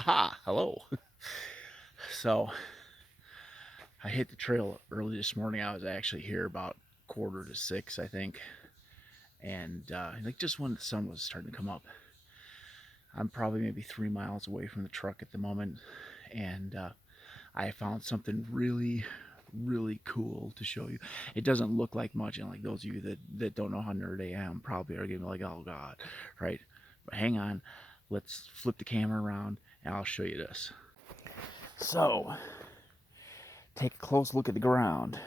Haha, hello. So I hit the trail early this morning. I was actually here about 5:45, I think, and like just when the sun was starting to come up. I'm probably maybe 3 miles away from the truck at the moment, and I found something really cool to show you. It doesn't look like much, and like those of you that don't know how nerdy I am probably are gonna be like, oh god, right? But hang on, let's flip the camera around and I'll show you this. So take a close look at the ground.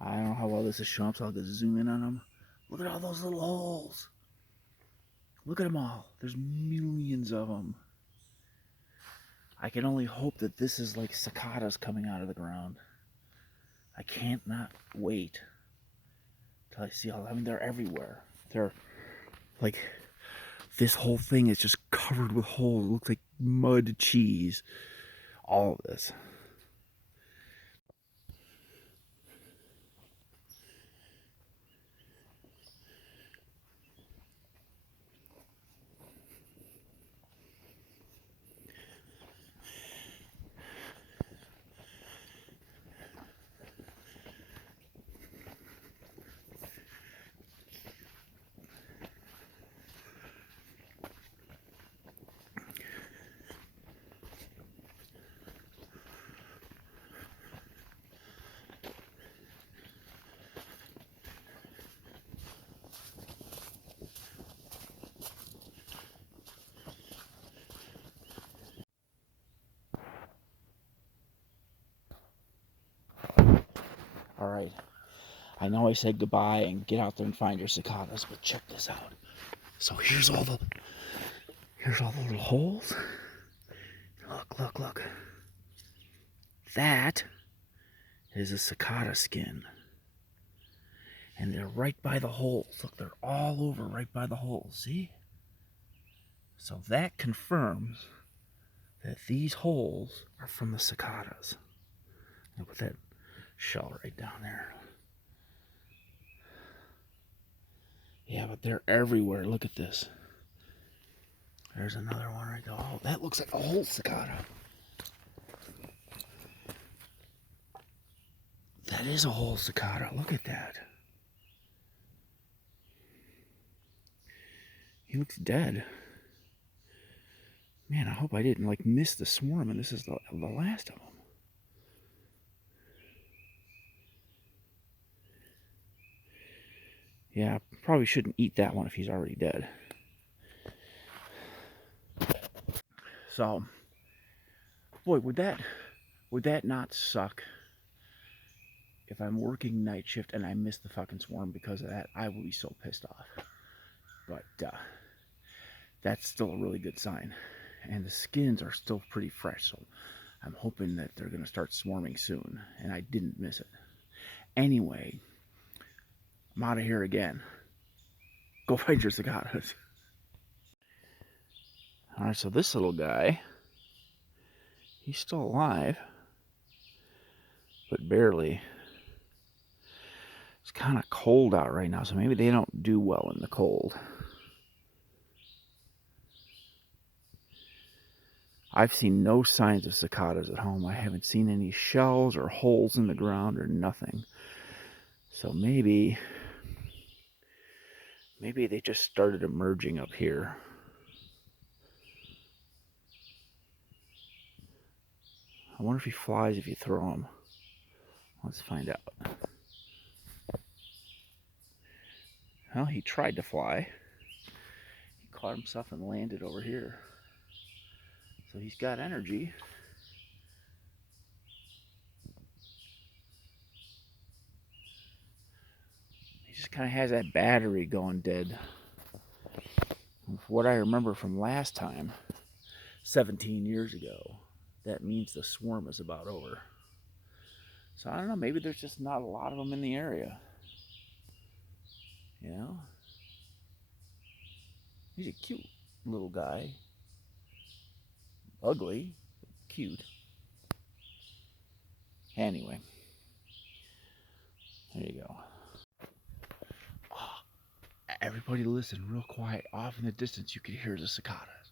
I don't know how well this is showing up, so I'll just zoom in on them. Look at all those little holes. Look at them all. There's millions of them. I can only hope that this is like cicadas coming out of the ground. I can't not wait till I see all. I mean, they're everywhere. They're like, this whole thing is just covered with holes. It looks like mud cheese. All of this. All right. I know I said goodbye and get out there and find your cicadas, but check this out. So here's all the little holes. Look. That is a cicada skin. And they're right by the holes. Look, they're all over right by the holes. See? So that confirms that these holes are from the cicadas. I'll put that shell right down there. Yeah, but they're everywhere. Look at this. There's another one right there. Oh, that looks like a whole cicada. That is a whole cicada. Look at that. He looks dead. Man, I hope I didn't like miss the swarm and this is the last of them. Yeah, probably shouldn't eat that one if he's already dead. So, boy, would that not suck if I'm working night shift and I miss the fucking swarm because of that? I will be so pissed off. But that's still a really good sign. And the skins are still pretty fresh, so I'm hoping that they're going to start swarming soon, and I didn't miss it. Anyway, I'm out of here again. Go find your cicadas. Alright, so this little guy, he's still alive, but barely. It's kind of cold out right now, so maybe they don't do well in the cold. I've seen no signs of cicadas at home. I haven't seen any shells or holes in the ground or nothing. So maybe they just started emerging up here. I wonder if he flies if you throw him. Let's find out. Well, he tried to fly. He caught himself and landed over here. So he's got energy. He just kind of has that battery going dead. And from what I remember from last time, 17 years ago, that means the swarm is about over. So I don't know, maybe there's just not a lot of them in the area. You know? He's a cute little guy. Ugly, but cute. Anyway, there you go. Oh, everybody listen real quiet. Off in the distance you can hear the cicadas.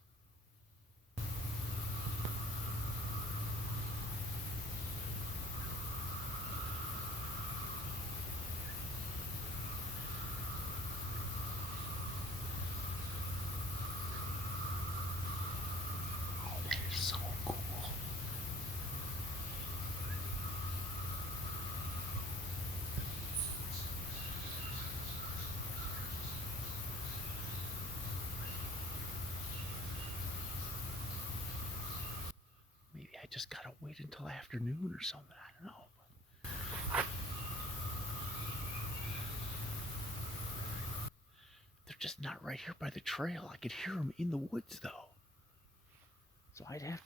I just gotta wait until afternoon or something. I don't know. They're just not right here by the trail. I could hear them in the woods though. So I'd have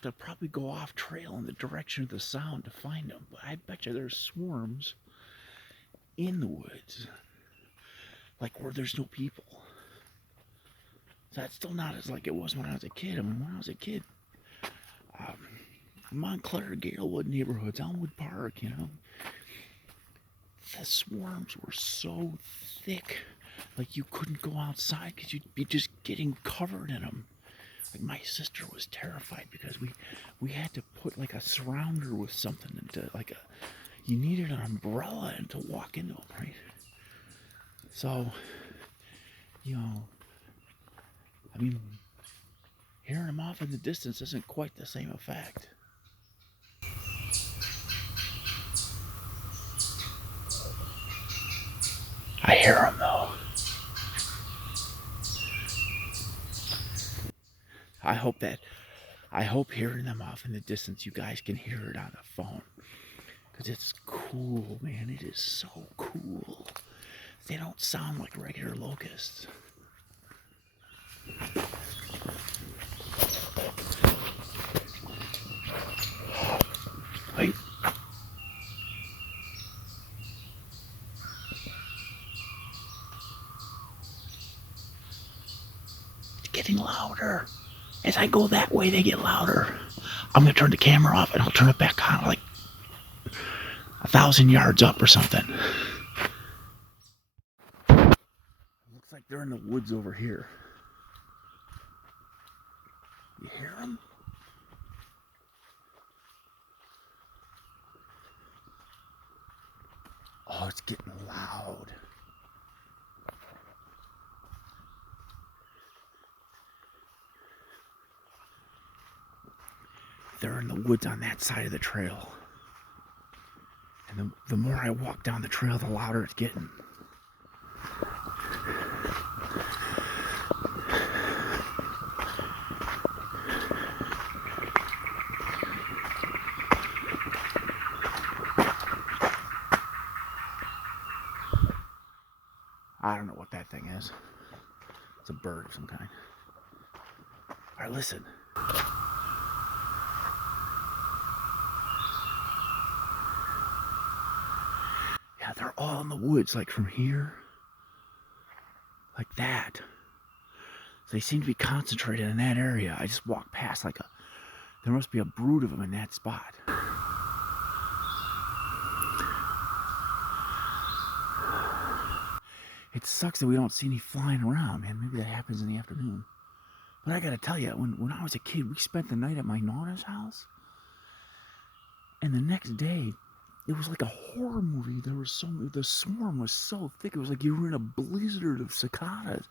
to probably go off trail in the direction of the sound to find them. But I bet you there's swarms in the woods, like where there's no people. So that's still not as like it was when I was a kid. I mean, when I was a kid, Montclair, Galewood neighborhoods, Elmwood Park, you know, the swarms were so thick, like you couldn't go outside because you'd be just getting covered in them. Like my sister was terrified because we had to put like a surrounder with something into like you needed an umbrella and to walk into them, right? So, you know, I mean, hearing them off in the distance isn't quite the same effect. I hear them though. I hope hearing them off in the distance, you guys can hear it on the phone. Because it's cool, man. It is so cool. They don't sound like regular locusts. Wait. It's getting louder. As I go that way, they get louder. I'm going to turn the camera off and I'll turn it back on like 1,000 yards up or something. Looks like they're in the woods over here. You hear them? Oh, it's getting loud. They're in the woods on that side of the trail. And the more I walk down the trail, the louder it's getting. I don't know what that thing is. It's a bird of some kind. All right, listen. Yeah, they're all in the woods, like from here, like that. So they seem to be concentrated in that area. I just walked past like there must be a brood of them in that spot. It sucks that we don't see any flying around, man. Maybe that happens in the afternoon. But I gotta tell you, when I was a kid, we spent the night at my Nana's house. And the next day, it was like a horror movie. The swarm was so thick. It was like you were in a blizzard of cicadas.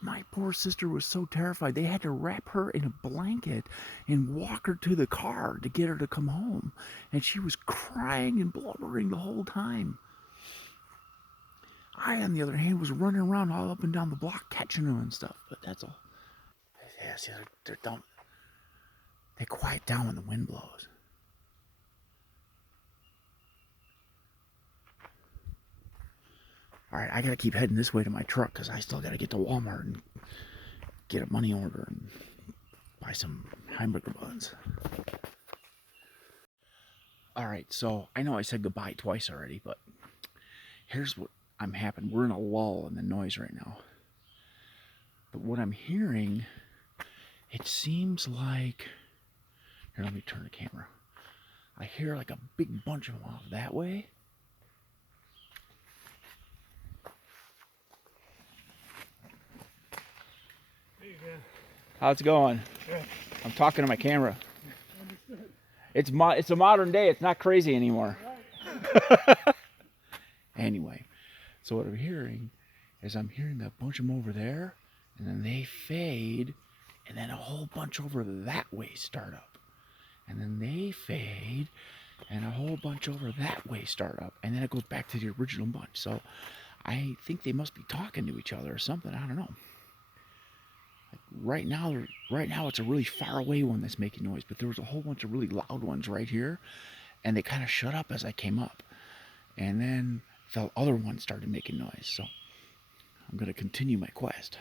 My poor sister was so terrified. They had to wrap her in a blanket and walk her to the car to get her to come home. And she was crying and blubbering the whole time. I, on the other hand, was running around all up and down the block catching them and stuff. But that's all. Yeah, see, they're dumb. They quiet down when the wind blows. All right, I gotta keep heading this way to my truck because I still gotta get to Walmart and get a money order and buy some hamburger buns. All right, so I know I said goodbye twice already, but here's what I'm happening. We're in a lull in the noise right now. But what I'm hearing, it seems like... Here, let me turn the camera. I hear like a big bunch of them off that way. How's it going? Good. I'm talking to my camera. It's a modern day. It's not crazy anymore. Anyway, so what I'm hearing is I'm hearing a bunch of them over there, and then they fade, and then a whole bunch over that way start up. And then they fade, and a whole bunch over that way start up. And then it goes back to the original bunch. So I think they must be talking to each other or something. I don't know. right now it's a really far away one that's making noise, but there was a whole bunch of really loud ones right here, and they kind of shut up as I came up, and then the other one started making noise. So I'm gonna continue my quest.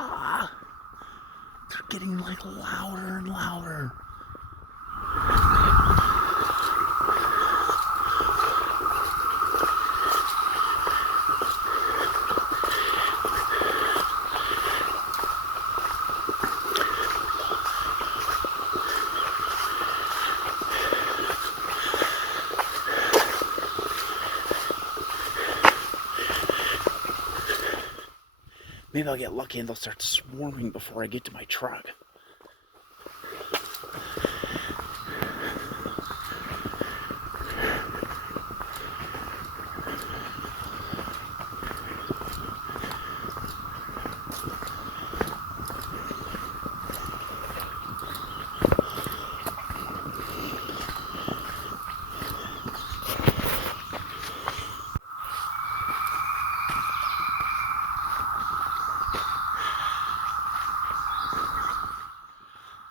Ah, they're getting like louder and louder. Maybe I'll get lucky and they'll start swarming before I get to my truck.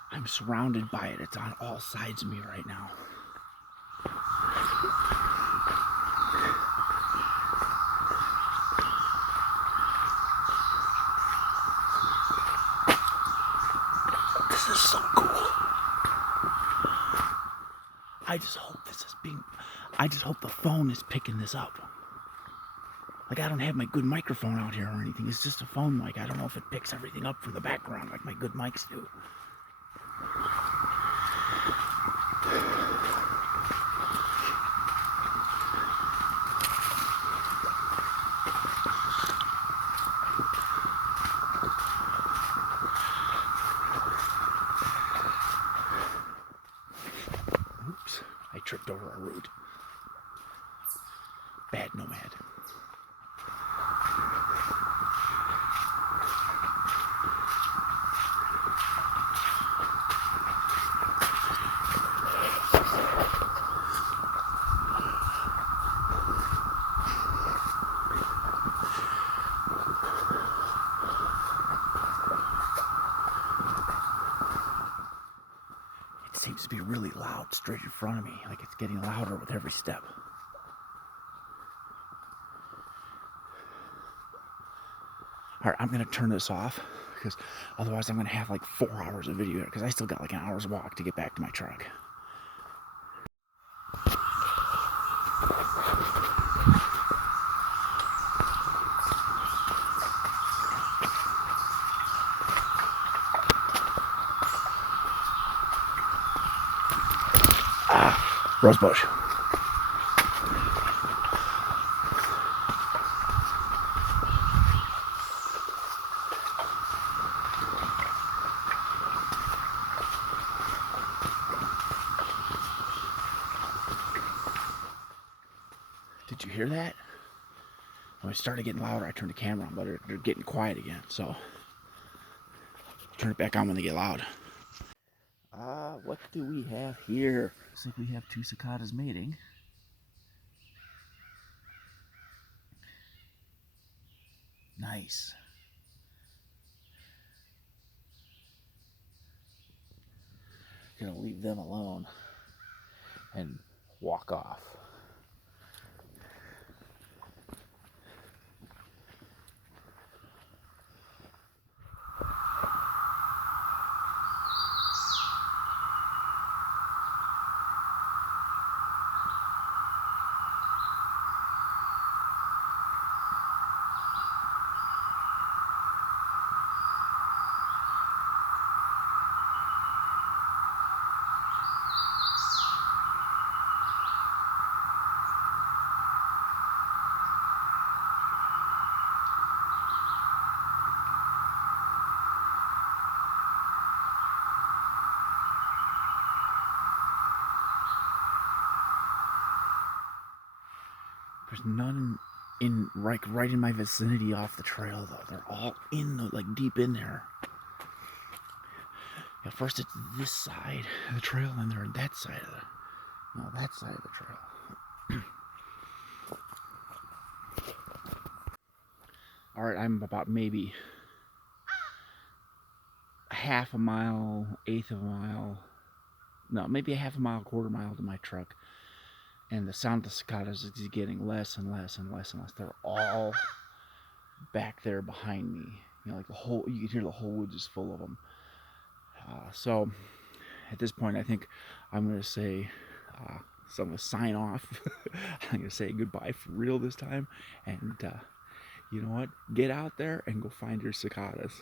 I'm surrounded by it. It's on all sides of me right now. This is so cool. I just hope the phone is picking this up. Like, I don't have my good microphone out here or anything. It's just a phone mic. I don't know if it picks everything up from the background like my good mics do. Oops, I tripped over a root. Bad nomad. It seems to be really loud straight in front of me, like it's getting louder with every step. All right, I'm gonna turn this off because otherwise I'm gonna have like 4 hours of video because I still got like an hour's walk to get back to my truck. Ah. Rosebush. Did you hear that? When it started getting louder, I turned the camera on, but they're getting quiet again. So turn it back on when they get loud. What do we have here? Looks like we have two cicadas mating. Nice. Gonna leave them alone and walk off. There's none in right in my vicinity off the trail though. They're all in the like deep in there. Yeah, first it's this side of the trail, and they're on that side of that side of the trail. All right, I'm about maybe half a mile, eighth of a mile, no, maybe a half a mile, quarter mile to my truck, and the sound of the cicadas is getting less and less and less and less. They're all back there behind me. You know, like you can hear the whole woods is full of them. So at this point, I think I'm going to say, so I'm going to sign off. I'm going to say goodbye for real this time. And you know what? Get out there and go find your cicadas.